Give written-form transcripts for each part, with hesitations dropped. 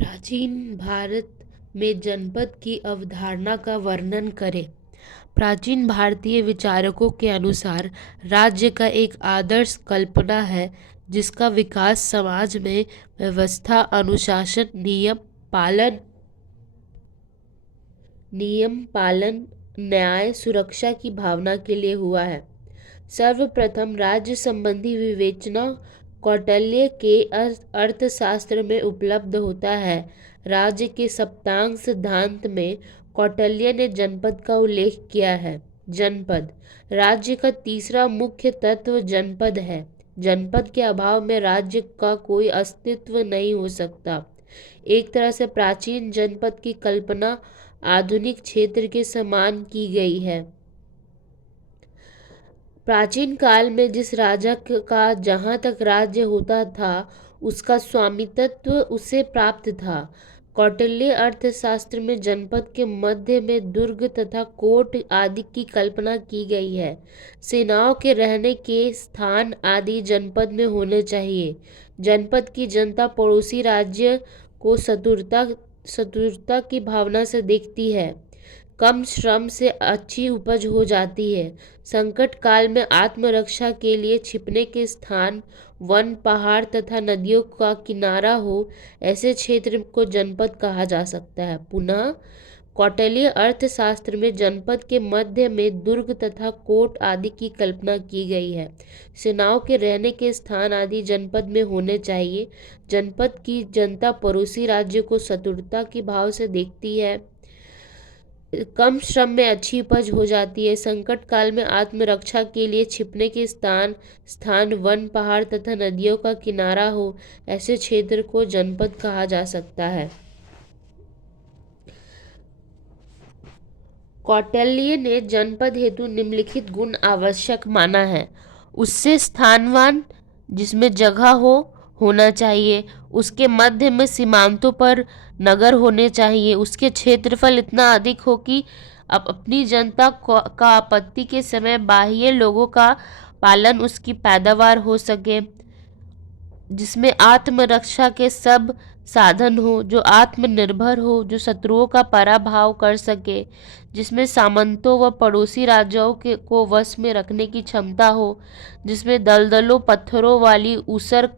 प्राचीन भारत में जनपद की अवधारणा का वर्णन करें। प्राचीन भारतीय विचारकों के अनुसार राज्य का एक आदर्श कल्पना है जिसका विकास समाज में व्यवस्था, अनुशासन, नियम पालन, न्याय, सुरक्षा की भावना के लिए हुआ है। सर्वप्रथम राज्य संबंधी विवेचना कौटिल्य के अर्थशास्त्र में उपलब्ध होता है। राज्य के सप्तांग सिद्धांत में कौटिल्य ने जनपद का उल्लेख किया है। जनपद राज्य का तीसरा मुख्य तत्व जनपद है। जनपद के अभाव में राज्य का कोई अस्तित्व नहीं हो सकता। एक तरह से प्राचीन जनपद की कल्पना आधुनिक क्षेत्र के समान की गई है। प्राचीन काल में जिस राजा का जहाँ तक राज्य होता था उसका स्वामित्व उसे प्राप्त था। कौटिल्य अर्थशास्त्र में जनपद के मध्य में दुर्ग तथा कोट आदि की कल्पना की गई है। सेनाओं के रहने के स्थान आदि जनपद में होने चाहिए। जनपद की जनता पड़ोसी राज्य को शत्रुता की भावना से देखती है। कम श्रम से अच्छी उपज हो जाती है। संकट काल में आत्मरक्षा के लिए छिपने के स्थान वन, पहाड़ तथा नदियों का किनारा हो, ऐसे क्षेत्र को जनपद कहा जा सकता है। पुनः कौटिल्य अर्थशास्त्र में जनपद के मध्य में दुर्ग तथा कोट आदि की कल्पना की गई है। सेनाओं के रहने के स्थान आदि जनपद में होने चाहिए। जनपद की जनता पड़ोसी राज्य को शत्रुता की भाव से देखती है। कम श्रम में अच्छी उपज हो जाती है। संकट काल में आत्मरक्षा के लिए छिपने के स्थान वन, पहाड़ तथा नदियों का किनारा हो, ऐसे क्षेत्र को जनपद कहा जा सकता है। कौटिल्य ने जनपद हेतु निम्नलिखित गुण आवश्यक माना है। उससे स्थानवान, जिसमें जगह होना चाहिए। उसके मध्य में सीमांतों पर नगर होने चाहिए। उसके क्षेत्रफल इतना अधिक हो कि अपनी जनता का आपत्ति के समय बाह्य लोगों का पालन उसकी पैदावार हो सके। जिसमें आत्मरक्षा के सब साधन हो, जो आत्मनिर्भर हो, जो शत्रुओं का पराभव कर सके। जिसमें सामंतों व पड़ोसी राज्यों को वश में रखने की क्षमता हो। जिसमें दलदलों, पत्थरों वाली ऊसर,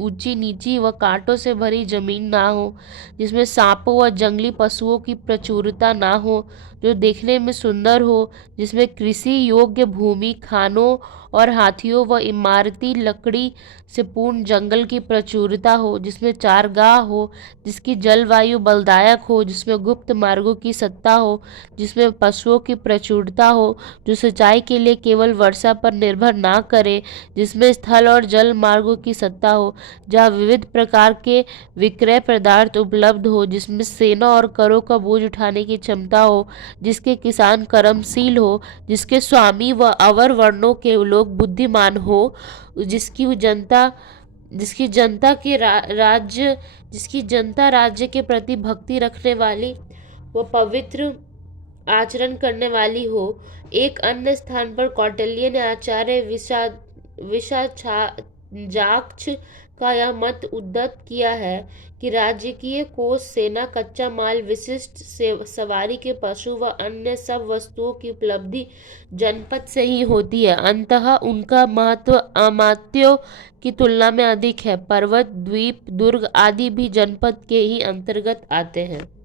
ऊंची नीची व कांटों से भरी जमीन ना हो। जिसमें सांपों व जंगली पशुओं की प्रचुरता ना हो, जो देखने में सुंदर हो। जिसमें कृषि योग्य भूमि, खानों और हाथियों व इमारती लकड़ी से पूर्ण जंगल की प्रचुरता हो। जिसमें चारागाह हो, जिसकी जलवायु बलदायक हो। जिसमें गुप्त मार्गों की सत्ता हो, जिसमें पशुओं की प्रचुरता हो, जो सिंचाई के लिए केवल वर्षा पर निर्भर ना करे। जिसमें स्थल और जल मार्गों की सत्ता हो, जहाँ विविध प्रकार के विक्रय पदार्थ उपलब्ध हो। जिसमें सेना और करों का बोझ उठाने की क्षमता हो। जिसके किसान कर्मशील हो। जिसके स्वामी व अवर वर्णों के लोग बुद्धिमान हो। जिसकी जनता राज्य के प्रति भक्ति रखने वाली व पवित्र आचरण करने वाली हो। एक अन्य स्थान पर कौटिल्य ने आचार्य विशाचाक्ष का यह मत उद्धृत किया है कि राजकीय कोष, सेना, कच्चा माल, विशिष्ट सवारी के पशु व अन्य सब वस्तुओं की उपलब्धि जनपद से ही होती है। अंततः उनका महत्व अमात्यों की तुलना में अधिक है। पर्वत, द्वीप, दुर्ग आदि भी जनपद के ही अंतर्गत आते हैं।